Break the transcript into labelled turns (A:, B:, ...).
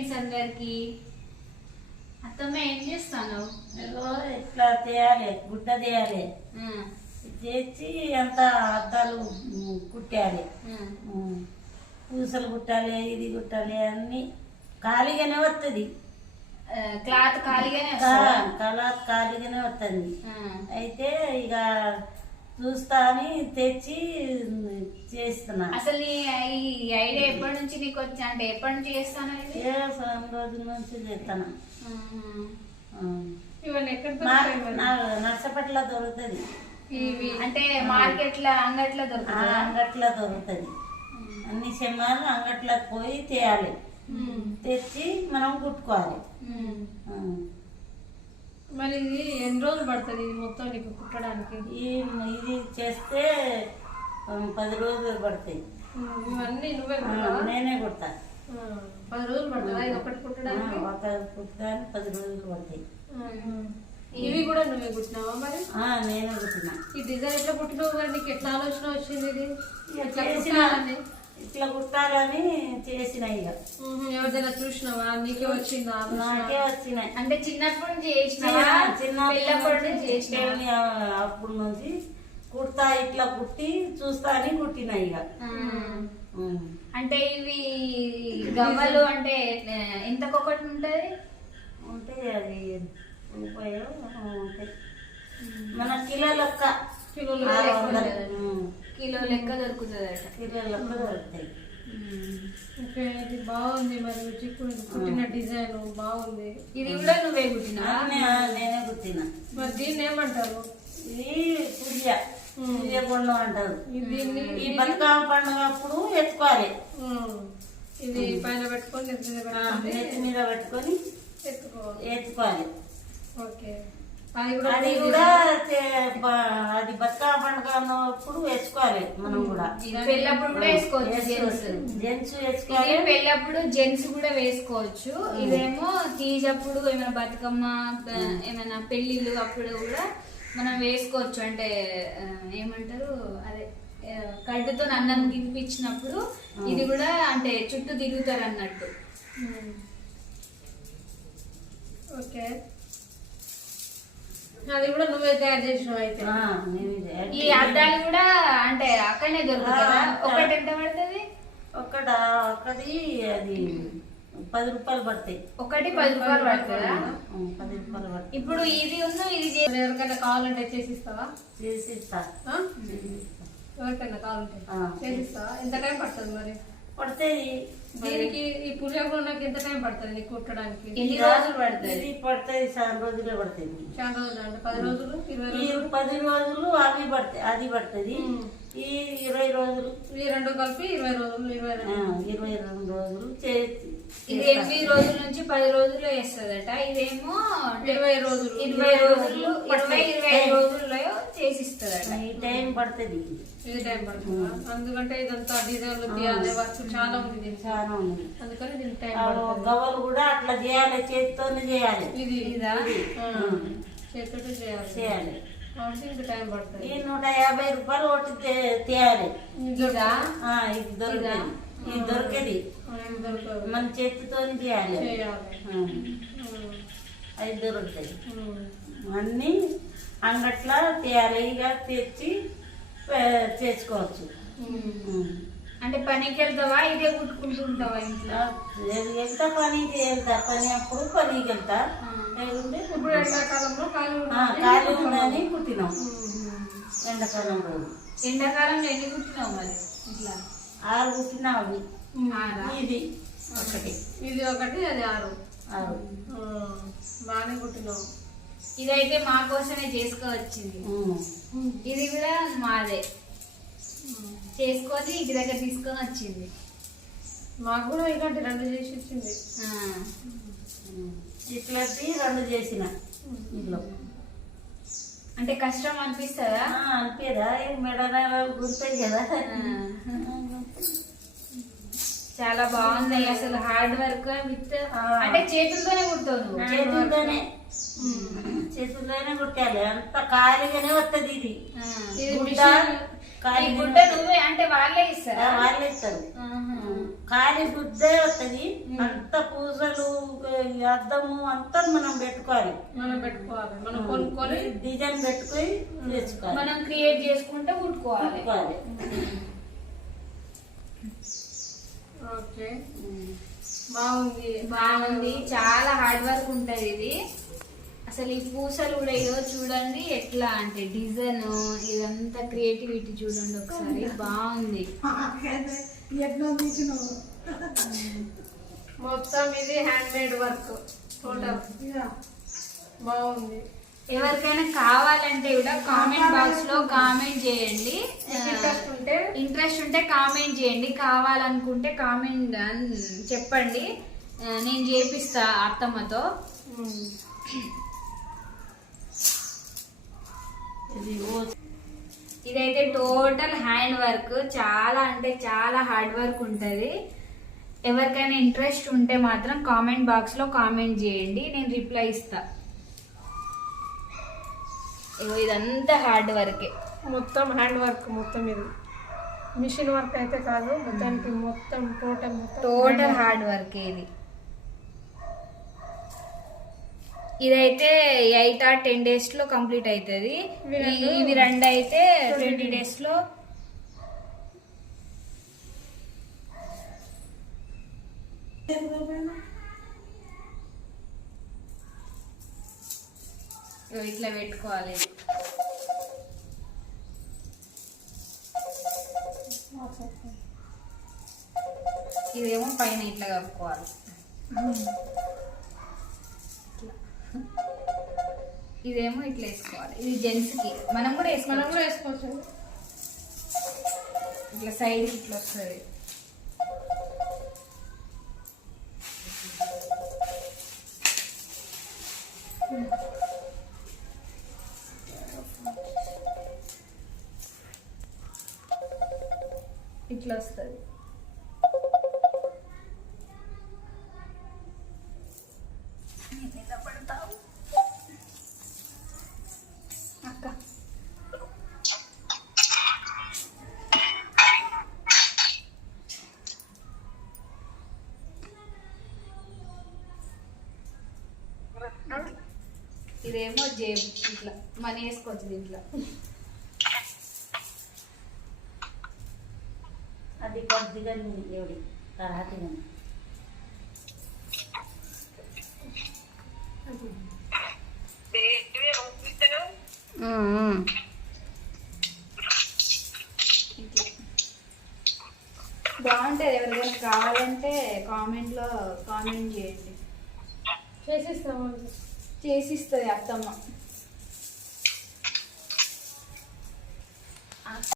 A: Friends అందరికి. అత్తమ్మ ఏం చేస్తాను
B: ఇట్లా తీయాలి గుడ్డ తీయాలి. చేసి అంతా అద్దాలు కుట్టాలి. పూసలు కుట్టాలి ఇది కుట్టాలి అన్ని ఖాళీగానే వస్తుంది
A: క్లాత్ ఖాళీగానే?
B: కళ ఖాళీగానే వస్తుంది. అయితే ఇక చూస్తా అని తెచ్చి చేస్తున్నా.
A: అసలు నీ ఈ ఐడియా ఎప్పటి నుంచి నీకు వచ్చి అంటే ఎప్పటి నుంచి చేస్తాను ఇది?
B: ఏ సగం రోజుల నుంచి చేస్తాను? నర్సపట్ల దొరుకుతుంది.
C: ఇవి
A: అంటే మార్కెట్లో అంగట్లో దొరుకుతుందా?
B: అంగట్లో దొరుకుతుంది. అన్ని చెమ్మాలు అంగట్లోకి పోయి తేయాలి. తెచ్చి మనం కుట్టుకోవాలి.
C: మరి ఇది ఎన్ని రోజులు పడుతుంది ఇది మొత్తం నీకు కుట్టడానికి?
B: ఈ ఇది చేస్తే పది రోజులు పడతాయి.
C: ఇవన్నీ నువ్వే?
B: నేనే కుడతా.
C: పది రోజులు పడుతుందా? ఇది ఒకటి కుట్టడానికి?
B: ఒక కుట్టడానికి పది రోజులు పడతాయి.
C: ఇవి కూడా నువ్వే కుట్టినావా మరి?
B: నేనే కుట్టినా.
C: ఈ డిజైన్ ఎట్లా కుట్టినావు మరి? నీకు ఎట్లా ఆలోచన వచ్చింది ఇది? ఎట్లా కుట్టాలని?
B: ఇట్లా కుట్టాలని చేసిన ఇక.
C: ఎవరిదైనా చూసినావా? నీకే వచ్చిందా?
B: నాకే వచ్చినాయి.
A: అంటే చిన్నప్పటి నుంచి చేసినావా?
B: చిన్న
A: పిల్లప్పటి నుంచి చేసినావా?
B: పెళ్ళి అప్పుడు నుంచి కుర్తా ఇట్లా కుట్టి చూస్తా అని కుట్టిన ఇక.
A: అంటే ఇవి గవ్వలు అంటే ఎంతకొకటి ఉంటది?
B: ఉంటాయి అది రూపాయలు ఉంటాయి మన కిలో లెక్క
C: కిలోలు
A: కిలో లెక్క దొరుకుతుందట.
B: కిలో లెక్క దొరుకుతాయి.
C: ఓకే, ఇది బాగుంది మరి చిక్కుడు కుట్టిన డిజైన్ బాగుంది.
A: ఇది కూడా నువ్వే కుట్టినావా
B: నే- నేనే కుట్టిన.
C: మరి దీన్ని ఏమంటారు?
B: ఇది పులియ పులియ పండు అంటారు.
C: దీన్ని
B: ఈ బతుకమ్మ పండుగ అప్పుడు ఎత్తుకోవాలి
C: ఇది పైన పెట్టుకొని నెత్తి మీద పెట్టుకొని ఎత్తుకోవాలి.
B: ఎత్తుకోవాలి.
C: ఓకే. అది కూడా
B: అది బతుకమ్మ పండుగ అన్నప్పుడు వేసుకోవాలి మనం కూడా.
A: పెళ్ళప్పుడు కూడా వేసుకోవచ్చు జెంట్స్.
B: వేసుకోవాలి.
A: పెళ్ళప్పుడు జెంట్స్ కూడా వేసుకోవచ్చు. ఇదేమో తీజప్పుడు ఏమైనా బతుకమ్మ ఏమైనా పెళ్ళిళ్ళు అప్పుడు కూడా మనం వేసుకోవచ్చు. అంటే ఏమంటారు? అదే కడ్డుతో అన్నం తినిపించినప్పుడు ఇది కూడా అంటే చుట్టూ తిరుగుతారు అన్నట్టు.
C: ఓకే. అది కూడా నువ్వే తయారు చేసినావు అయితే.
B: నేను
A: ఈ అద్దాలు కూడా అంటే అక్కడనే దొరుకుతుందా ఒకటి ఎంత పడుతుంది?
B: ఒక్కట ఒక్కటి అది పది రూపాయలు పడతాయి.
A: ఒకటి పది రూపాయలు పడుతుందా?
B: పది రూపాయలు పడతాయి.
A: ఇప్పుడు ఇది ఉన్న ఇది
C: ఎవరికైనా కావాలంటే చేసిస్తావా?
B: చేసి ఇస్తా
C: ఆ?
B: చేసి ఇస్తా.
C: ఎవరికైనా కావాలంటే. చేసిస్తావా? ఎంత టైం పడుతుంది మరి?
B: పడతాయి.
C: దీనికి ఈ పులిహోర నాకు ఎంత టైం పడుతుంది నీకు కుట్టడానికి?
A: ఎన్ని రోజులు పడుతుంది
B: ఇది పడతాయి చాలా రోజులే పడతాయి.
C: చాలా రోజులు అంటే పది రోజులు ఇరవై రోజులు
B: పది రోజులు? అవి పడతాయి అది పడుతుంది. ఈ ఇరవై రోజులు.
C: ఈ రెండు కలిపి ఇరవై రోజులు ఇరవై
B: ఇరవై రెండు రోజులు చేసి
A: ఇది ఎనిమిది రోజుల నుంచి పది రోజుల్లో వేస్తుందట? ఇదేమో
C: ఇరవై రోజులు
A: ఇరవై రోజులు ఇరవై ఇరవై ఐదు రోజుల్లో చేసిస్తుందట.
B: ఈ టైం పడుతుంది.
C: ఇది టైం పడుతుందా? అందుకంటే ఇదంతా డిజైన్లు తీయాలి వర్క్ చాలా ఉంది
B: చాలా ఉంది.
C: అందుకని దీనికి టైం
B: గవ్వలు కూడా అట్లా చేయాలి చేతితోనే చేయాలి.
C: ఇది
A: ఇదా?
C: చేతితో చేయాలి.
B: చేయాలి. ఈ నూట యాభై రూపాయలు ఒకటి తేయాలి.
A: ఇది
B: దొరికేది. మన చేతితో చేయాలి. అది దొరుకుతాయి. అన్నీ అంగట్లా ఇక తెచ్చి చేసుకోవచ్చు.
A: అంటే పనికి వెళ్తావా ఇదే కుట్టుకుంటుంటావా ఇంట్లో?
B: వెళ్తా పనికి వెళ్తా పని అప్పుడు పనికి వెళ్తా
C: ఇప్పుడు ఎండాకాలంలో ఖాళీ
B: ఉందని కుట్టినాం. ఎండాకాలం రోజు.
A: ఎండాకాలంలో ఎన్ని కుట్టినావు మరి ఇట్లా?
B: ఆరు కుట్టినా అవి.
A: ఆరా?
B: ఇది. ఒకటి.
C: ఇది ఒకటి అది ఆరు.
B: ఆరు.
C: బాగానే కుట్టినావు
A: ఇదైతే మా కోసమే చేసుకోవచ్చింది. ఇది కూడా మాదే. చేసుకొని ఇంటి దగ్గర తీసుకొని వచ్చింది.
C: మాకు కూడా ఇలాంటి రెండు చేసి.
B: ఉం. ఇట్లాంటి రెండు చేసిన ఇంట్లో.
A: అంటే కష్టం అనిపిస్తుందా?
B: ఆ, అనిపేదా మెడ గుంతాయి కదా.
A: చాలా బాగున్నాయి అసలు హార్డ్ వర్క్ విత్. అంటే చేతులతోనే కుడతావు నువ్వు
B: చేతుల్లోనే చేతుల్లోనే కుట్టాలి అంత ఖాళీగానే వస్తుంది ఇది. గుడ్డ
A: నువ్వే అంటే వాళ్ళే ఇస్తారా?
B: వాళ్ళే ఇస్తారు. ఖాళీ గుడ్డే వస్తుంది అంత పూసలు ఈ అద్దము అంతా మనం పెట్టుకోవాలి.
C: మనం పెట్టుకోవాలి. మనం కొనుక్కొని
B: డిజైన్ పెట్టుకొని తెచ్చుకోవాలి
A: మనం క్రియేట్ చేసుకుంటే కుట్టుకోవాలి.
B: కుట్టుకోవాలి.
C: ఓకే. బాగుంది.
A: బాగుంది. చాలా హార్డ్ వర్క్ ఉంటది ఇది. అసలు ఈ పూసలు కూడా ఏదో చూడండి ఎట్లా అంటే డిజైన్ ఇదంతా క్రియేటివిటీ చూడండి ఒకసారి. బాగుంది.
C: మొత్తం ఇది హ్యాండ్ మేడ్ వర్క్ టోటల్ బాగుంది.
A: ఎవరికైనా కావాలంటే కూడా కామెంట్ బాక్స్లో కామెంట్ చేయండి.
C: ఇంట్రెస్ట్ ఉంటే
A: ఇంట్రెస్ట్ ఉంటే కామెంట్ చేయండి. కావాలనుకుంటే కామెంట్ చెప్పండి. నేను చేపిస్తా అత్తమ్మతో. ఇదైతే టోటల్ హ్యాండ్ వర్క్. చాలా అంటే చాలా హార్డ్ వర్క్ ఉంటుంది. ఎవరికైనా ఇంట్రెస్ట్ ఉంటే మాత్రం కామెంట్ బాక్స్లో కామెంట్ చేయండి. నేను రిప్లై ఇస్తా. ఇగో ఇదంతా హార్డ్ వర్కే
C: మొత్తం హ్యాండ్ వర్క్ మొత్తం ఇది. మిషన్ వర్క్ అయితే కాదు మొత్తానికి మొత్తం టోటల్
A: టోటల్ హార్డ్ వర్క్ ఇది. ఇదైతే ఎయిట్ ఆర్ టెన్ డేస్లో కంప్లీట్ అవుతుంది
C: ఇవి రెండు-
A: అయితే ట్వంటీ డేస్లో ఇగో ఇట్లా పెట్టుకోవాలి. ఇది. ఇదేమో పైన ఇట్లా కప్పుకోవాలి. ఇదేమో ఇట్లా వేసుకోవాలి. ఇది జెంట్స్కి మనం కూడా
C: మనం
A: వేసుకోవాలి
C: కూడా వేసుకోవచ్చు.
A: ఇట్లా సైడ్ ఇట్లా వస్తుంది. ఇట్లా వస్తుంది. ఇదేమో జేబు ఇట్లా. మనీ వేసుకోవచ్చు దీంట్లో.
B: అది కొద్దిగా తరహతిగా
A: ఇట్లా బాగుంటుంది. ఎవరికైనా కావాలంటే కామెంట్లో కామెంట్ చేయండి.
C: చేసిస్తాము
A: చేసిస్తుంది అత్తమ్మ.